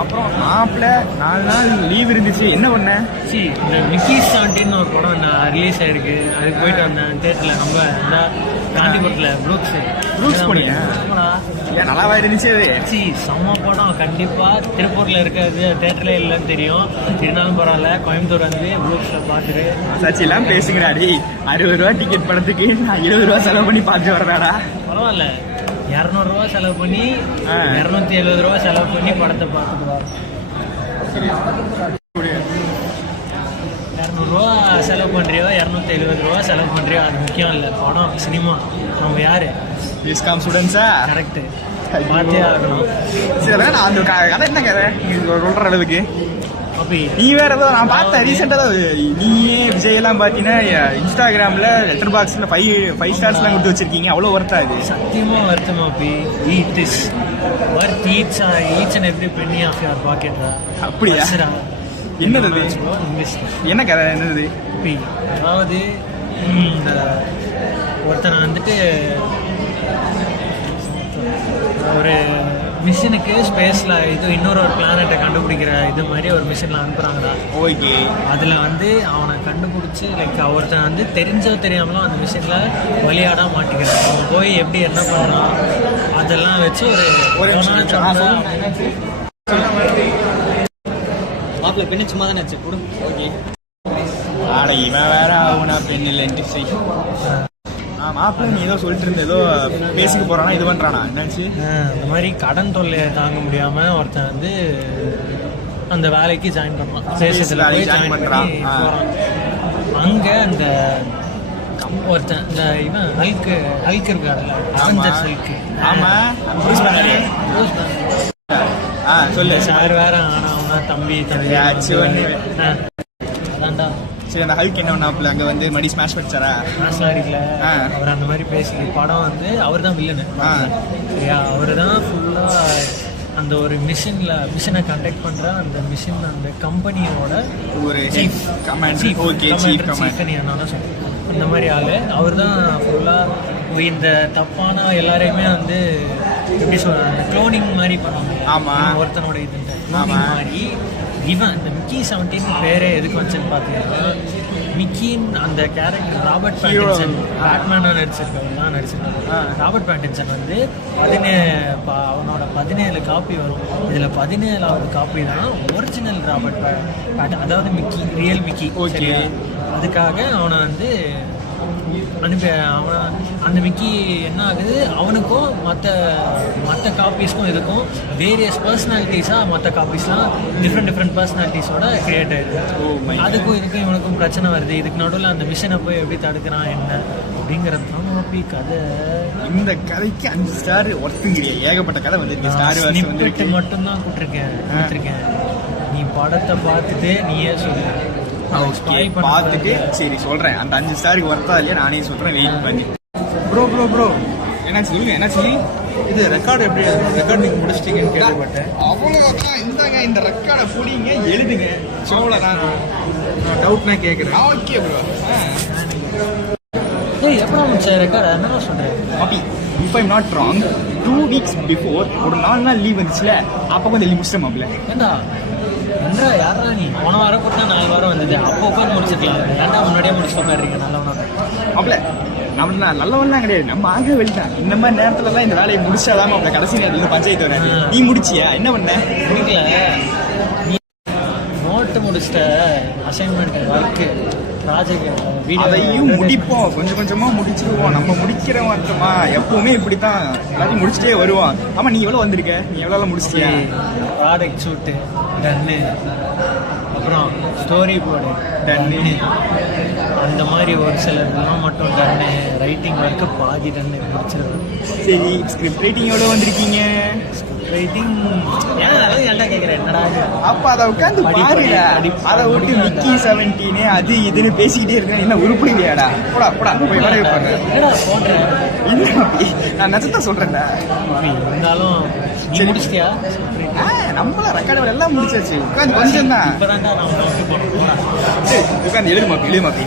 அப்புறம் மாப்பிள்ள 4 நாள் லீவ் இருந்துச்சு, என்ன பண்ண? இந்த மிக்கி 17 ஒரு படம் நான் ரிலீஸ் ஆயிருக்கு, அதுக்கு போயிட்டு வந்தேன் தேட்டரில். நம்ம காந்திபுரத்தில் ப்ரூக்ஸ் போனியா? ஏன் நல்லாவா இருந்துச்சு அது? செம்ம படம். கண்டிப்பாக திருப்பூரில் இருக்காது, தேட்டரில் இல்லைன்னு தெரியும், இருந்தாலும் பரவாயில்ல. கோயம்புத்தூர் வந்து ப்ரூக்ஸில் பார்த்துட்டு சச்சிலாம் பேசுகிறாடி. 60 ரூபா டிக்கெட் படத்துக்கு நான் 20 ரூபா செலவு பண்ணி பார்த்து வர்றேடா. பரவாயில்ல, 200 ரூபா செலவு பண்ணி 270 ரூபா செலவு பண்ணி படத்தை பார்த்துட்டு வரோம். 200 ரூபா செலவு பண்ணுறியோ 270 ரூபா செலவு பண்ணுறியோ அது முக்கியம் இல்லை. படம் சினிமா. நம்ம யாரு பிஸ்காம் ஸ்டூடெண்ட்ஸா? கரெக்டு, பார்த்தே ஆகணும். சரி, நான் அந்த கதை என்ன கதை சொல்கிற அளவுக்கு நீ வேற ஏதோ நான் பார்த்தேன் ரீசெண்டாக தான். நீயே விஜயெல்லாம் பார்த்தீங்கன்னா இன்ஸ்டாகிராமில் லெட்டர் பாக்ஸில் 5 ஸ்டார்ஸ்லாம் கொடுத்து வச்சிருக்கீங்க. அவ்வளோ ஒர்த்தா இது? சத்தியமாக வருத்தமா அப்படி it is worth each and every penny of your பாக்கெட்டா. அப்படியா? என்னது இங்கிலீஷ் என்ன கதை? என்னது? அதாவது இந்த ஒருத்தனை வந்துட்டு ஒரு மிஷினுக்கு ஸ்பேஸில் இன்னொரு பிளானட்டை கண்டுபிடிக்கிற இது மாதிரி ஒரு மிஷினில் அனுப்புகிறாங்கடா. ஓகே. அதில் வந்து அவனை கண்டுபிடிச்சி ஒருத்தன் வந்து தெரிஞ்சோ தெரியாமலும் அந்த மிஷினில் வழியாட மாட்டிக்கிறான். அவன் போய் எப்படி என்ன பண்ணுறான் அதெல்லாம் வச்சு ஒரு மாப்பிள்ள பெண்ணு சும்மா தானே வச்சு கொடு. ஓகே. ஆட இவன் வேற ஆகுனா பெண் இல்லைன்ட்டு மாப்பிள்ள நீ ஏதோ சொல்லிட்டு இருந்த, ஏதோ பேசிக்க போறானா, இது பண்றானா, என்னாச்சு? இந்த மாதிரி கடன் தொல்லையை தாங்க முடியாம ஒருத்தன் வந்து அந்த வேலைக்கு ஜாயின் பண்ணுறான். அங்க அந்த ஒருத்தன் இந்த இவன் ஹல்க் இருக்காருல்ல, அவெஞ்சர்ஸ் ஹல்க். ஆமா, சொல்லு சார் வேற ஆனா தம்பி அதான்டா. சரி, அந்த ஹல்க் என்ன பண்ணாப்புல அங்கே வந்து மடி ஸ்மாஷ் படிச்சாரா? ஸ்மாஷ்லாம் இருக்குல்ல, அவர் அந்த மாதிரி பேசி படம் வந்து அவர் தான் வில்லனு. சரியா? அவர் தான் ஃபுல்லாக அந்த ஒரு மிஷினை கண்டக்ட் பண்ணுற அந்த மிஷின் அந்த கம்பெனியோட ஒரு சீஃப் அந்த மாதிரி ஆள். அவர் தான் ஃபுல்லாக இந்த தப்பான எல்லாரையுமே வந்து எப்படி சொல்கிறாங்க, க்ளோனிங் மாதிரி பண்ணுவாங்க. ஆமாம், ஒருத்தனோட இது மாதிரி. இவன் இந்த மிக்கி 17 பேரே எதுக்கு வச்சுன்னு பார்த்தீங்கன்னா, மிக்கின் அந்த கேரக்டர் ராபர்ட் பேட்டின்சன் பேட்மேனாக நடிச்சிருக்காரு. ராபர்ட் பேட்டின்சன் வந்து அவனோட 17 காப்பி வரும். இதில் 17வது காப்பி தான் ஒரிஜினல் ராபர்ட் அதாவது மிக்கி, ரியல் மிக்கி. ஓகே. அதுக்காக அவனை வந்து அந்த மிக்கி என்ன ஆகுது, அவனுக்கும் மற்ற காப்பீஸ்க்கும் இதுக்கும் வேரியஸ் பர்சனாலிட்டிஸாக மற்ற காப்பீஸ்லாம் டிஃப்ரெண்ட் பர்சனாலிட்டிஸோட கிரியேட் ஆயிடுது. அதுக்கும் இதுக்கும் இவனுக்கும் பிரச்சனை வருது. இதுக்கு நடுவில் அந்த மிஷினை போய் எப்படி தடுக்கிறான் என்ன அப்படிங்கிறது தான் கதை. இந்த கதைக்கு 5 ஸ்டார் ஒர்த்துங்கிறிய. ஏகப்பட்ட கதை வந்து ஸ்டார் மட்டும்தான் கொடுத்துருக்கேன். நீ படத்தை பார்த்துட்டு நீயே சொல்லு. பார்த்துட்டு சரி சொல்றேன், அந்த 5 ஸ்டாருக்கு ஒர்த்தா இல்லையா நானே சொல்றேன், வெயிட் பண்ணி. ப்ரோ என்ன சொல்லுங்க, என்ன சொல்லி இது ரெக்கார்டு எப்படி ரெக்கார்டிங் முடிச்சிட்டீங்கன்னு கேள்விப்பட்டேன். அவ்வளோதான். இந்தாங்க இந்த ரெக்கார்டை பிடிங்க, எழுதுங்க. அவ்வளோதான். நான் டவுட்னா கேட்குறேன். Okay bro. எப்போ முடிச்ச ரெக்கார்டு என்ன சொல்கிறேன் அப்படி if I'm not wrong 2 weeks before ஒரு 4 நாள் லீவ் வந்துச்சுல, அப்போ கொஞ்சம் எழுதி முடிச்சிட்டேன் மாப்பிள்ள. ஏண்டா யாரா நீ போன வாரம் கூட 4 வாரம் வந்தது, அப்போ உட்காந்து முடிச்சிருக்கலாம். ஏன்டா முன்னாடியே முடிச்சுட்டு உட்காருங்க. நல்லவனா மாப்பிள்ள? நம்ம நல்லவன்லாம் கிடையாது, நம்ம ஆக வெளிதான். இந்த மாதிரி நேரத்துலலாம் இந்த வேலையை முடிச்சாதான் மாப்பிள்ள கடைசி நேரத்தில் பஞ்சாயத்து வர. நீ முடிச்சியா? என்ன பண்ண? முடிக்கல. நோட்டு முடிச்சிட்ட, அசைன்மெண்ட் ஒர்க்கு அதையும் முடிப்போம், கொஞ்சம் கொஞ்சமா முடிச்சிருவோம். நம்ம முடிக்கிற மாட்டோமா? எப்பவுமே இப்படித்தான், எல்லாத்தையும் முடிச்சுட்டே வருவோம். ஆமா, நீ எவ்வளவு வந்திருக்க? நீ எவ்வளவு முடிச்சிட்டியா? ப்ராடக்ட் ஷூட்டு டன்னு, அப்புறம் ஸ்டோரி போர்டு டன்னு, அந்த மாதிரி ஒரு சிலர்லாம் மட்டும் டன்னு. ரைட்டிங் ஒர்க்கு பாதி டன்னு முடிச்சிருவேன். சரி, ஸ்கிரிப்ட் ரைட்டிங் எவ்வளோ வந்திருக்கீங்க? ரைட்டிங் ஏன்டா கேட்குறேன்? என்னடா அப்ப அதை உட்காந்து பாருங்க. அதை விட்டு மிக்கி 17 அது இதுன்னு பேசிக்கிட்டே இருக்கேன். என்ன உருப்பிடுவியாடா? போடா போய் வேலையை பாருங்க. என்னடா போடுறேன்? நான் நெசத்தை சொல்றேன்டா. இருந்தாலும் நீ முடிச்சிட்டியா? நம்மள ரெக்கார்டு எல்லாம் முடிச்சாச்சு. உட்காந்து கொஞ்சம் தான் இப்பதான்டா நான் உட்காந்து எழுது மாப்பி.